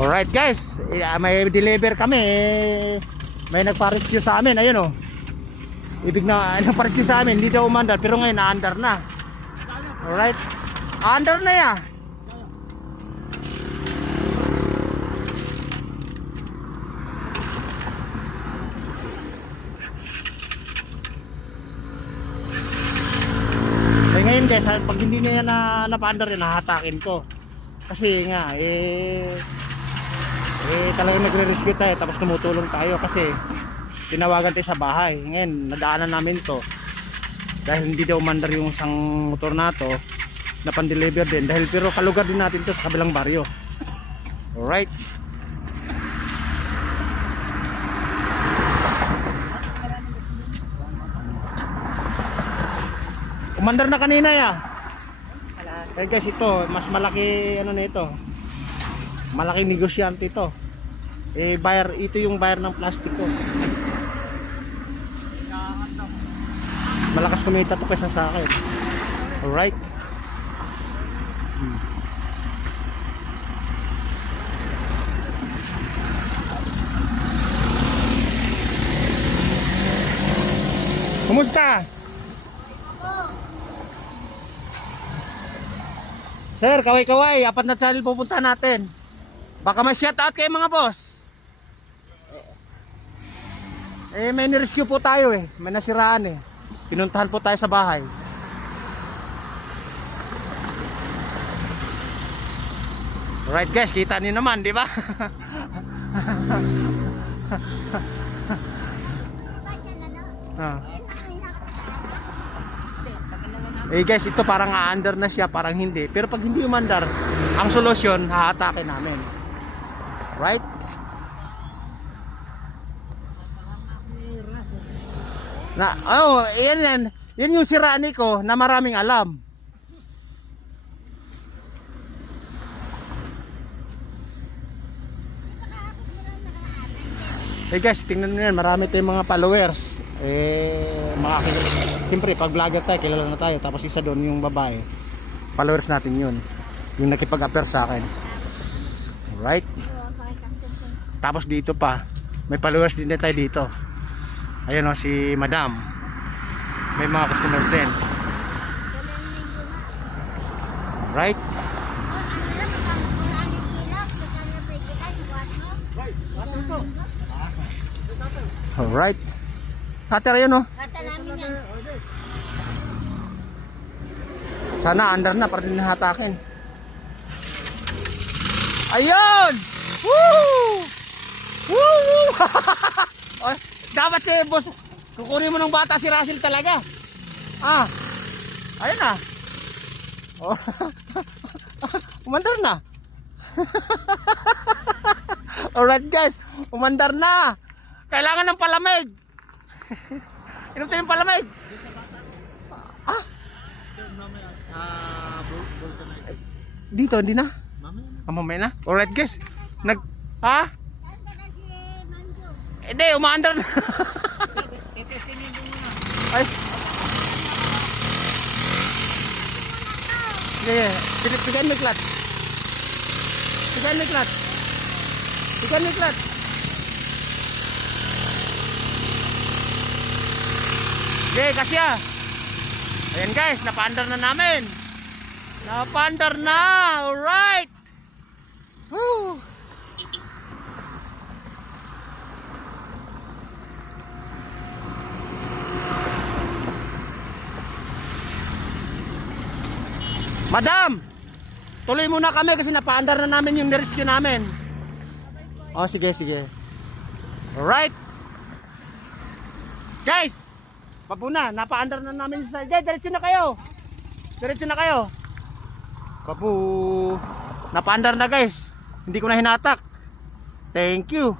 Alright guys, may deliver kami. May nagpa-rescue sa amin, ayun oh. Ibig na nagpa-rescue sa amin, hindi daw umandar pero ngayon na-under na. Alright. Under na ya. Eh ngayon guys, pag hindi niya na-under yun, hahatakin ko. Kasi nga talagang nagre-rescue tayo tapos tumutulong tayo kasi tinawagan tayo sa bahay. Ngayon nadaanan namin to dahil hindi daw umandar yung isang motor na to na pan-deliver din dahil pero kalugar din natin to sa kabilang baryo. Alright. Umandar na kanina ya. Kaya guys, ito mas malaki ano na ito, malaking negosyante ito. Buyer, ito yung buyer ng plastic ko. Malakas kumita to kaysa sa akin. Alright. Kumusta? Sir, kaway-kaway, apat na channel pupunta natin. Baka may shout out kayo mga boss. May nirescue po tayo may nasiraan Pinuntahan po tayo sa bahay. Alright guys, kita niyo naman, di ba? Guys, ito parang a-under na siya, parang hindi. Pero pag hindi umandar, ang solusyon, hahatakin namin. Right? Yan yung siraan ko na maraming alam. Guys, tingnan nyo yan, marami tayong mga followers. Siyempre pag vlogger tayo, kilala na tayo. Tapos isa doon yung babae, followers natin yun, yung nakipag-appear sa akin. Alright. Tapos dito pa may followers din tayo dito. Ayun si madam, may mga customer din. Right. Alright. Cutter yun Cutter namin yan. Sana under na para din hatakin. Ayun! Woo! Woo! Dapat si boss, kukunin mo ng bata si Russell talaga. Ayun na. Umandar na. Alright guys, umandar na. Kailangan ng palamig. Inom tayo ng palamig. Dito, hindi na. Mamaya na. Alright guys. Hindi, umaandar na. Ay. Pigan mo klat. Pigan mo klat. Pigan mo klat. Okay, kasya. Ayan guys, napaandar na namin. Napaandar na. Alright. Woo. Madam, tuloy muna kami kasi napaandar na namin yung rescue namin. Sige. Alright. Guys, Papu na, napaandar na namin sa... Diretso na kayo. Papu, napaandar na guys. Hindi ko na hinatak. Thank you.